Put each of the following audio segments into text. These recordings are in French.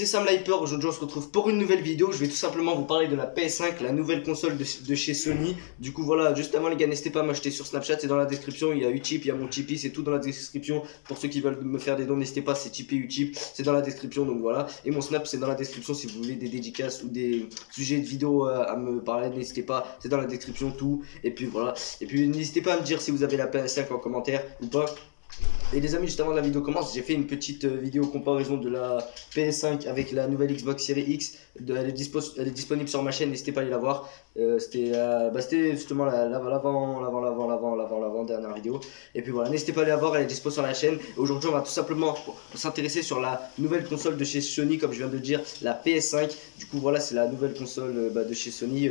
c'est Sam Hyper. Aujourd'hui on se retrouve pour une nouvelle vidéo. Je vais tout simplement vous parler de la PS5, la nouvelle console de chez Sony. Du coup voilà, juste avant les gars, n'hésitez pas à m'acheter sur Snapchat, c'est dans la description. Il y a Utip, il y a mon Tipeee, c'est tout dans la description. Pour ceux qui veulent me faire des dons, n'hésitez pas, c'est Tipeee, Utip, c'est dans la description. Donc voilà, et mon Snap c'est dans la description. Si vous voulez des dédicaces ou des sujets de vidéo à me parler, n'hésitez pas, c'est dans la description tout. Et puis voilà, et puis n'hésitez pas à me dire si vous avez la PS5 en commentaire ou pas. Et les amis, juste avant que la vidéo commence, j'ai fait une petite vidéo comparaison de la PS5 avec la nouvelle Xbox Series X. Elle est disponible sur ma chaîne, n'hésitez pas à aller la voir. C'était justement l'avant dernière vidéo. Et puis voilà, n'hésitez pas à aller la voir, elle est dispo sur la chaîne. Aujourd'hui, on va tout simplement s'intéresser sur la nouvelle console de chez Sony, comme je viens de dire, la PS5. Du coup, voilà, c'est la nouvelle console de chez Sony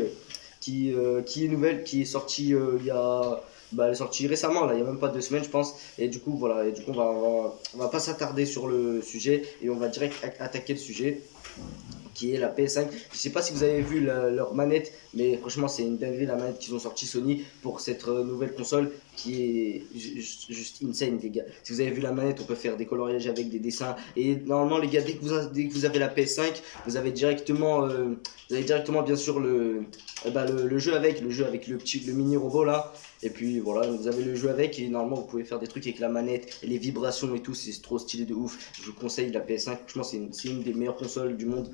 qui est nouvelle, qui est sortie il y a. Elle est sortie récemment, là, il n'y a même pas 2 semaines, je pense. Et du coup, voilà, on va pas s'attarder sur le sujet et on va direct attaquer le sujet qui est la PS5. Je sais pas si vous avez vu leur manette, mais franchement, c'est une dinguerie la manette qu'ils ont sorti Sony pour cette nouvelle console qui est juste insane, les gars. Si vous avez vu la manette, on peut faire des coloriages avec des dessins. Et normalement, les gars, dès que vous avez la PS5, vous avez directement, bien sûr, le jeu avec le mini robot là. Et puis voilà, vous avez le jeu avec et normalement vous pouvez faire des trucs avec la manette et les vibrations et tout, c'est trop stylé de ouf. Je vous conseille la PS5, franchement c'est une des meilleures consoles du monde,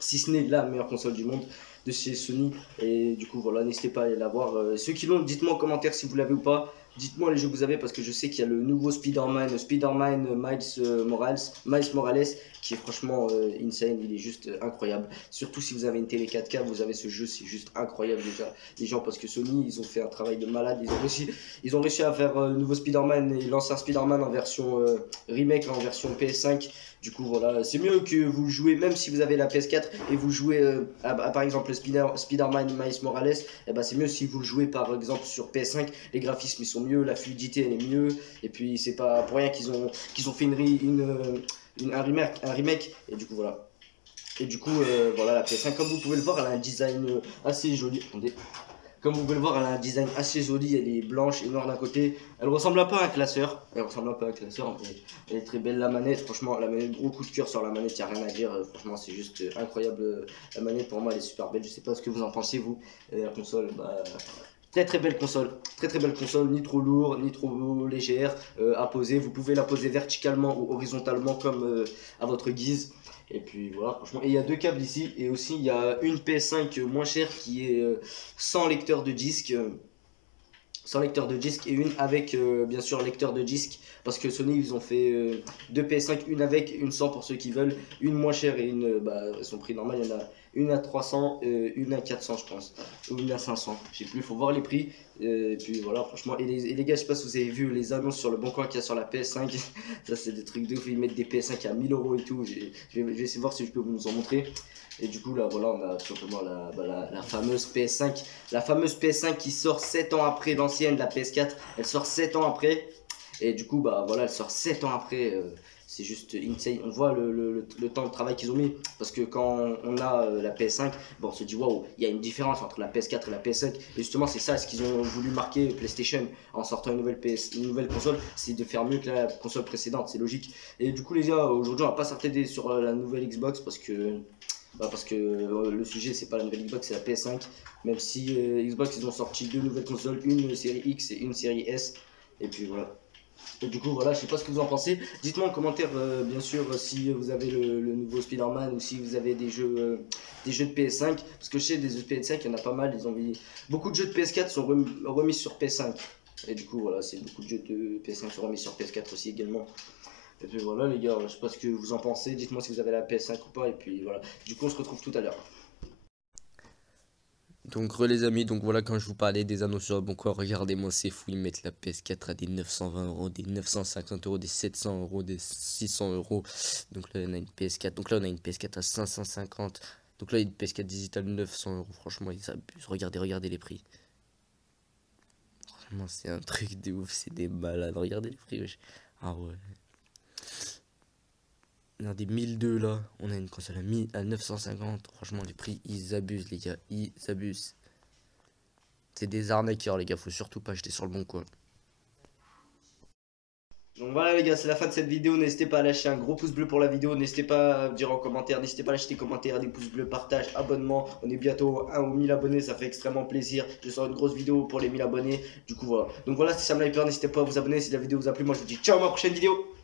si ce n'est la meilleure console du monde de chez Sony. Et du coup voilà, n'hésitez pas à aller la voir. Ceux qui l'ont, dites-moi en commentaire si vous l'avez ou pas. Dites-moi les jeux que vous avez parce que je sais qu'il y a le nouveau Spider-Man Miles Morales qui est franchement insane, il est juste incroyable. Surtout si vous avez une télé 4K, vous avez ce jeu, c'est juste incroyable déjà. Les gens, parce que Sony, ils ont fait un travail de malade, ils ont réussi à faire le nouveau Spider-Man et l'ancien Spider-Man en version remake, en version PS5. Du coup voilà, c'est mieux que vous jouez, même si vous avez la PS4 et vous jouez par exemple Spider-Man Miles Morales, et ben c'est mieux si vous le jouez par exemple sur PS5, les graphismes ils sont mieux, la fluidité elle est mieux, et puis c'est pas pour rien qu'ils ont fait un remake, et du coup voilà. Et du coup voilà, la PS5 comme vous pouvez le voir, elle a un design assez joli. Attendez. Comme vous pouvez le voir, elle a un design assez joli, elle est blanche et noire d'un côté. Elle ressemble un peu à un classeur. Elle est très belle la manette. Franchement, la manette, gros coup de cœur sur la manette, il n'y a rien à dire. Franchement, c'est juste incroyable. La manette, pour moi, elle est super belle. Je sais pas ce que vous en pensez, vous. Et la console, très belle console. Très belle console, ni trop lourde, ni trop légère à poser. Vous pouvez la poser verticalement ou horizontalement comme à votre guise. Et puis voilà, franchement. Et il y a 2 câbles ici. Et aussi, il y a une PS5 moins chère qui est sans lecteur de disque. Et une avec bien sûr lecteur de disque. Parce que Sony, ils ont fait 2 PS5, une avec, une sans pour ceux qui veulent. Une moins chère et une, son prix normal. Il y en a une à 300, une à 400, je pense. Ou une à 500. Je sais plus, il faut voir les prix. Et puis voilà, franchement. Et les gars, je sais pas si vous avez vu les annonces sur le bon coin qu'il y a sur la PS5. Ça, c'est des trucs de ouf. Ils mettent des PS5 à 1000 € et tout. Je vais essayer de voir si je peux vous en montrer. Et du coup, là, voilà, on a tout simplement la fameuse PS5. La fameuse PS5 qui sort 7 ans après l'ancienne, la PS4. Elle sort 7 ans après. Et du coup, voilà, elle sort 7 ans après. C'est juste insane. On voit le temps de travail qu'ils ont mis. Parce que quand on a la PS5, on se dit waouh, il y a une différence entre la PS4 et la PS5. Et justement, c'est ça ce qu'ils ont voulu marquer PlayStation en sortant une nouvelle console. C'est de faire mieux que la console précédente. C'est logique. Et du coup, les gars, aujourd'hui, on va pas s'attarder sur la nouvelle Xbox parce que le sujet c'est pas la nouvelle Xbox, c'est la PS5. Même si Xbox ils ont sorti 2 nouvelles consoles, une série X et une série S. Et puis voilà. Et du coup voilà, je sais pas ce que vous en pensez. Dites-moi en commentaire bien sûr si vous avez le nouveau Spider-Man ou si vous avez des jeux de PS5. Parce que je sais des jeux de PS5 il y en a pas mal. Ils ont mis beaucoup de jeux de PS4 sont remis sur PS5. Et du coup voilà, c'est beaucoup de jeux de PS5 sont remis sur PS4 aussi également. Et puis voilà les gars, je sais pas ce que vous en pensez, dites-moi si vous avez la PS5 ou pas, et puis voilà. Du coup on se retrouve tout à l'heure. Donc les amis, donc voilà quand je vous parlais des annonces sur le bon coin, regardez-moi c'est fou, ils mettent la PS4 à des 920 €, des 950 €, des 700 €, des 600 €. Donc là on a une PS4, donc là on a une PS4 à 550. Donc là il y a une PS4 digital 900 €, franchement ils abusent, regardez les prix. Vraiment c'est un truc de ouf, c'est des malades, regardez les prix wesh. Ah ouais. Regardez 1002 là, on a une console à 950, franchement les prix ils abusent les gars, ils abusent. C'est des arnaqueurs les gars, faut surtout pas acheter sur le bon coin. Donc voilà les gars, c'est la fin de cette vidéo. N'hésitez pas à lâcher un gros pouce bleu pour la vidéo. N'hésitez pas à me dire en commentaire. N'hésitez pas à lâcher des commentaires, des pouces bleus, partage, abonnement. On est bientôt à 1000 abonnés. Ça fait extrêmement plaisir. Je sors une grosse vidéo pour les 1000 abonnés. Du coup voilà. Donc voilà, si ça me l'a plu, n'hésitez pas à vous abonner. Si la vidéo vous a plu, moi je vous dis ciao à ma prochaine vidéo.